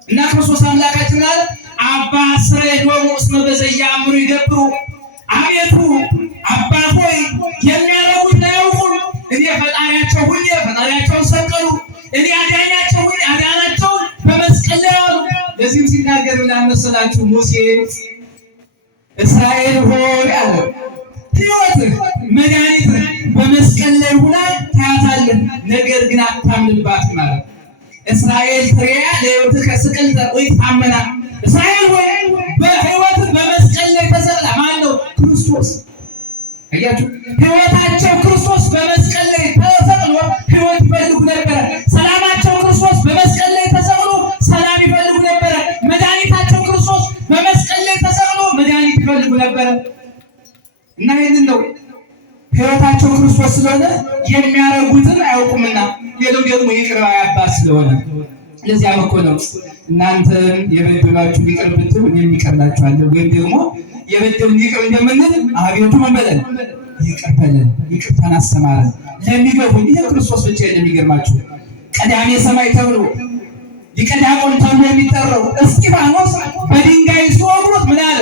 እና ክርስቶስ አምላካችን አለ አባ ስረይ ሎሙ እስመ በዘያእምሩ ይገብሩ። አቤቱ አባት ሆይ የሚያደርጉት አያውቁም። እኔ ፈጣሪያቸው ሁሌ ፈጣሪያቸውን ሰቀሉ፣ እኔ አዳኛቸው ሁሌ አዳናቸውን በመስቀል ላይ ዋሉ። ለዚህም ሲናገር ምን መሰላችሁ? ሙሴ እስራኤል ሆይ አለ ሕይወትህ መድኃኒትህ በመስቀል ላይ ሁና ታያታለህ፣ ነገር ግን አታምንባትም ማለት እስራኤል ትሬያ ለሕይወትህ ስቅልተ ወይታመና። እስራኤል ሆይ በሕይወትህ በመስቀል ላይ ተሰቅላ ማን ነው? ክርስቶስ። አያችሁ፣ ሕይወታቸው ክርስቶስ በመስቀል ላይ ተሰቅሎ ሕይወት ይፈልጉ ነበረ። ሰላማቸው ክርስቶስ በመስቀል ላይ ተሰቅሎ ሰላም ይፈልጉ ነበረ። መድኃኒታቸው ክርስቶስ በመስቀል ላይ ተሰቅሎ መድኃኒት ይፈልጉ ነበረ። እና ይህንን ነው ሕይወታቸው ክርስቶስ ስለሆነ የሚያደርጉትን አያውቁምና፣ ሌላው ደግሞ ይቅር ባይ አባት ስለሆነ ለዚያም እኮ ነው እናንተም የበደሏችሁ ይቅር ብትሉ እኔም ይቅር እላችኋለሁ፣ ወይም ደግሞ የበደሉን ይቅር እንደምንል አቤቱ ምን በለን ይቅር በለን፣ ይቅርታን አስተማረን ለሚገቡን። ይህ ክርስቶስ ብቻ የሚገርማችሁ ቀዳሜ ሰማይ ተብሎ ሊቀ ዲያቆን ተብሎ የሚጠራው እስጢፋኖስ በድንጋይ ሲወግሩት ምን አለ?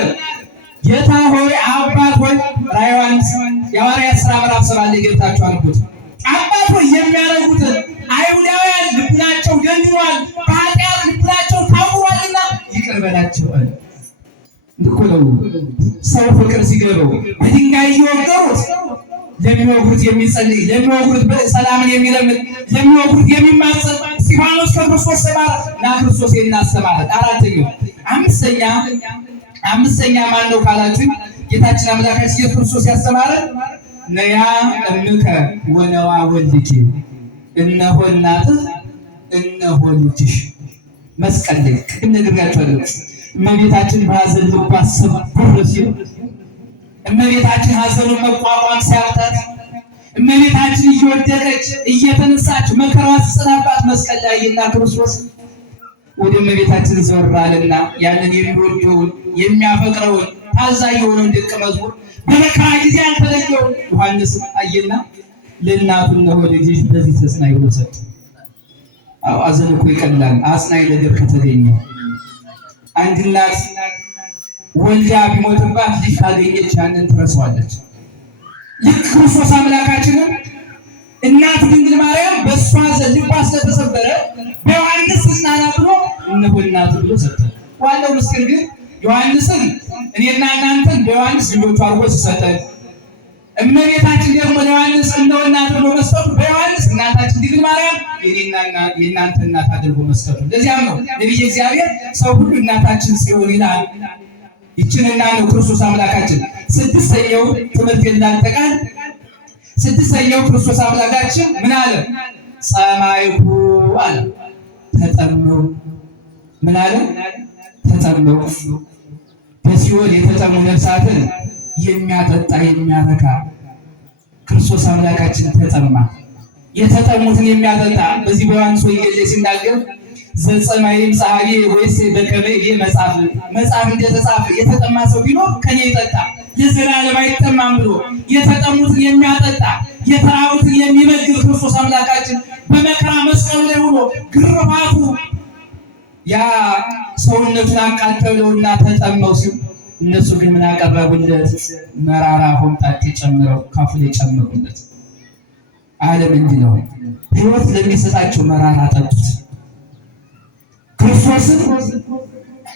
ጌታ ሆይ አባት ሆይ ራዕየ ዮሐንስ የሐዋርያት ሥራ ምዕራፍ 7 ላይ ገብታችሁ አንብቡት። አባት ሆይ የሚያደርጉትን አይሁዳውያን ልቡናቸው ደንድኗል፣ በኃጢአት ልቡናቸው ታውሯልና ይቅር በላቸው። እኮ ነው ሰው ፍቅር ሲገባው በድንጋይ እየወገሩት ለሚወግሩት የሚጸልይ፣ ለሚወግሩት ሰላምን የሚለምን፣ ለሚወግሩት የሚማጸን እስጢፋኖስ ከክርስቶስ ተማረ እና ክርስቶስ የናስተማረ። አራተኛው አምስተኛ ማን ነው ካላችሁ ጌታችን አምላካችን ኢየሱስ ክርስቶስ ያስተማረን ነያ እምከ ወነዋ ወልድኪ እነሆ እናትህ እነሆ ልጅሽ። መስቀል ላይ ቅድም ነግሬያቸዋለሁ። እመቤታችን በሐዘን ልቧ ስብር ሲል እመቤታችን ሐዘኑን መቋቋም ሲያቅታት እመቤታችን እየወደቀች እየተነሳች መከራዋ ሲጸናባት መስቀል ላይ እና ክርስቶስ ወደ እመቤታችን ዘወር አለና ያንን የሚወደውን የሚያፈቅረውን ታዛዥ የሆነውን ደቀ መዝሙር በመከራ ጊዜ ያልተለየውን ዮሐንስ አየና ለእናቱ እነሆ ልጅሽ በዚህ ተጽናኝ ብሎ ሰጠ። አዎ ሐዘን እኮ ይቀላል አጽናኝ ነገር ከተገኘ። አንድ እናት ወልዳ ቢሞትባት ልጅ ካገኘች ያንን ትረሳዋለች። ልክ ክርስቶስ አምላካችንም እናት ድንግል ማርያም በእሷ ዘንድ ልቧ ስለተሰበረ በዮሐንስ ተጽናና ብሎ እነሆ እናቱ ብሎ ሰጠ። ዋናው ምስጢር ግን ዮሐንስን እኔና እናንተን በዮሐንስ ልጆቹ አድርጎ ሲሰጠን እመቤታችን ደግሞ ለዮሐንስ እነሆ እናቱ ብሎ መስጠቱ በዮሐንስ እናታችን ድንግል ማርያም የእናንተ እናት አድርጎ መስጠቱ። ለዚያም ነው ነቢየ እግዚአብሔር ሰው ሁሉ እናታችን ጽዮን ይላል። ይችንና ነው ክርስቶስ አምላካችን ስድስተኛው ትምህርት እንዳጠቃል ስድስተኛው ክርስቶስ አምላካችን ምን አለ? ሰማይሁ አለ ተጠመው። ምን አለ? ተጠመው። በሲኦል የተጠሙ ነፍሳትን የሚያጠጣ የሚያረካ ክርስቶስ አምላካችን ተጠማ። የተጠሙትን የሚያጠጣ በዚህ በዮሐንስ ወንጌል ላይ ሲናገር ዘጸማይም ጸሐፊ ወይስ በከመ ይሄ መጽሐፍ እንደተጻፈ የተጠማ ሰው ቢኖር ከኔ ይጠጣ ለዘላለም አይጠማም ብሎ የተጠሙትን የሚያጠጣ የተራቡትን የሚመግብ ክርስቶስ አምላካችን በመከራ መስቀል ላይ ሆኖ ግርፋቱ ያ ሰውነቱን አቃጠለውና ተጠመው ሲል እነሱ ግን ምን አቀረቡለት? መራራ ሆምጣጤ ጨምረው ካፉ ላይ ጨመሩለት። ዓለም እንዲህ ነው፣ ሕይወት ለሚሰጣቸው መራራ ጠጡት። ክርስቶስን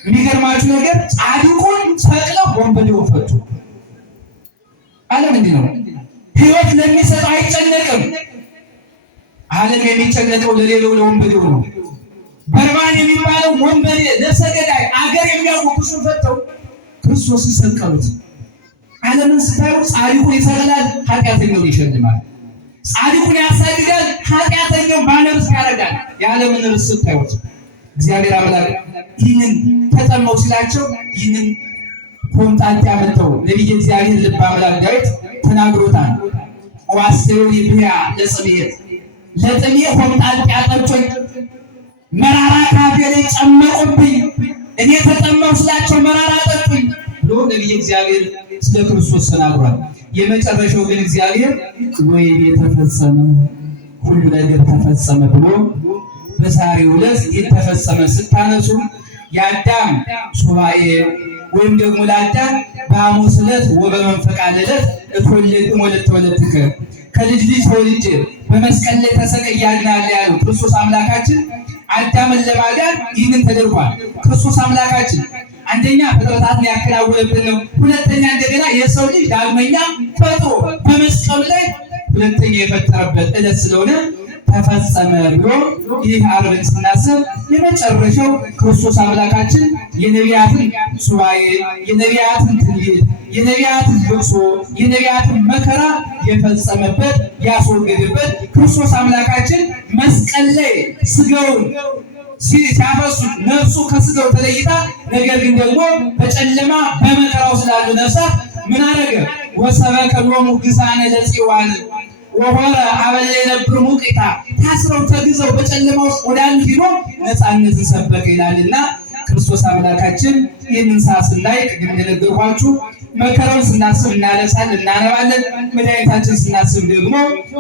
የሚገርማችሁ ነገር ጻድቁን ሰቅለው ወንበዴውን ፈቱ። ዓለም እንዲህ ነው፣ ሕይወት ለሚሰጠው አይጨነቅም። ዓለም የሚጨነቀው ለሌለው ለወንበዴው ነው። በርባን የሚባለው ወንበዴ ነፍሰ ገዳይ አገር የሚያውቁ እሱን ፈተው ክርስቶስን ሰቀሉት። ዓለምን ስታዩ ጻድቁን ይሰቅላል፣ ኃጢአተኛውን ይሸልማል። ጻድቁን ያሳድጋል፣ ኃጢአተኛውን ባለርስት ያደርጋል። የዓለምን ርስት ስታዩት እግዚአብሔር አምላክ ይህንን ተጠመው ሲላቸው ይህንን ሆምጣጤ ያመጣው ነቢየ እግዚአብሔር ልበ አምላክ ዳዊት ተናግሮታል። ዋስተው ይብያ ለጥሜ ሆምጣጤ አጠጡኝ፣ መራራ ካፌ ላይ ጨመቁብኝ፣ እኔ ተጠመው ስላቸው መራራ አጠጡኝ ብሎ ነቢየ እግዚአብሔር ስለ ክርስቶስ ተናግሯል። የመጨረሻው ግን እግዚአብሔር ወይኔ ተፈጸመ፣ ሁሉ ነገር ተፈጸመ ብሎ በዛሬው ዕለት የተፈጸመ ስታነሱ የአዳም ሱባኤ ወይም ደግሞ ለአዳም በሐሙስ ዕለት ወበመንፈቃ ዕለት እትወለድም ወለትከ ከልጅ ልጅ ተወልጄ በመስቀል ላይ ተሰቅያለሁ ያለው ክርስቶስ አምላካችን አዳምን ለማዳን ይህንን ተደርጓል። ክርስቶስ አምላካችን አንደኛ ፍጥረታትን ያከናወነብን ነው። ሁለተኛ እንደገና የሰው ልጅ ዳግመኛ ፈጥሮ በመስቀሉ ላይ ሁለተኛ የፈጠረበት ዕለት ስለሆነ ተፈጸመ ብሎ ይህ ዓርብን ስናስብ የመጨረሻው ክርስቶስ አምላካችን የነቢያትን ሱባኤ፣ የነቢያትን ትንቢት፣ የነቢያትን ልቅሶ፣ የነቢያትን መከራ የፈጸመበት ያስወገደበት ክርስቶስ አምላካችን መስቀል ላይ ስጋውን ሲያፈሱ ነፍሱ ከስጋው ተለይታ ነገር ግን ደግሞ በጨለማ በመከራው ስላሉ ነፍሳት ምን አደረገ? ወሰበከ ሎሙ ግሳነ ለጽዮን ወሆረ አበለ የነብር ሙቂታ ታስረው ተግዘው በጨለማ ውስጥ ወዳሉ ሂዶ ነፃነትን ሰበከ ይላልና ክርስቶስ አምላካችን ይህንን ሰዓት ስናይ ቅድም እንደነገርኳችሁ መከራውን ስናስብ እናለቅሳለን፣ እናነባለን። መድኃኒታችን ስናስብ ደግሞ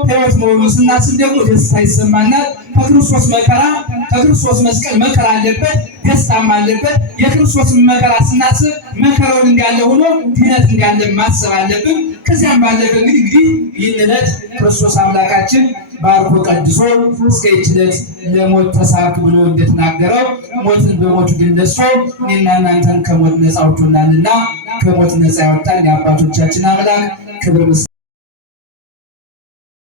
ሕይወት መሆኑን ስናስብ ደግሞ ደስታ ይሰማናል። ከክርስቶስ መከራ ከክርስቶስ መስቀል መከራ አለበት፣ ደስታም አለበት። የክርስቶስን መከራ ስናስብ መከራውን እንዳለ ሆኖ ድነት እንዳለ ማሰብ አለብን። ከዚያም ባለፈ እንግዲህ ይህን ዕለት ክርስቶስ አምላካችን ባርኮ ቀድሶ እስከ ይህች ዕለት ለሞት ተሳክ ብሎ እንደተናገረው ሞትን በሞቱ ድል ነስቶ እኔና እናንተን ከሞት ነፃ አውጥቶናልና ከሞት ነፃ ያወጣን የአባቶቻችን አምላክ ክብር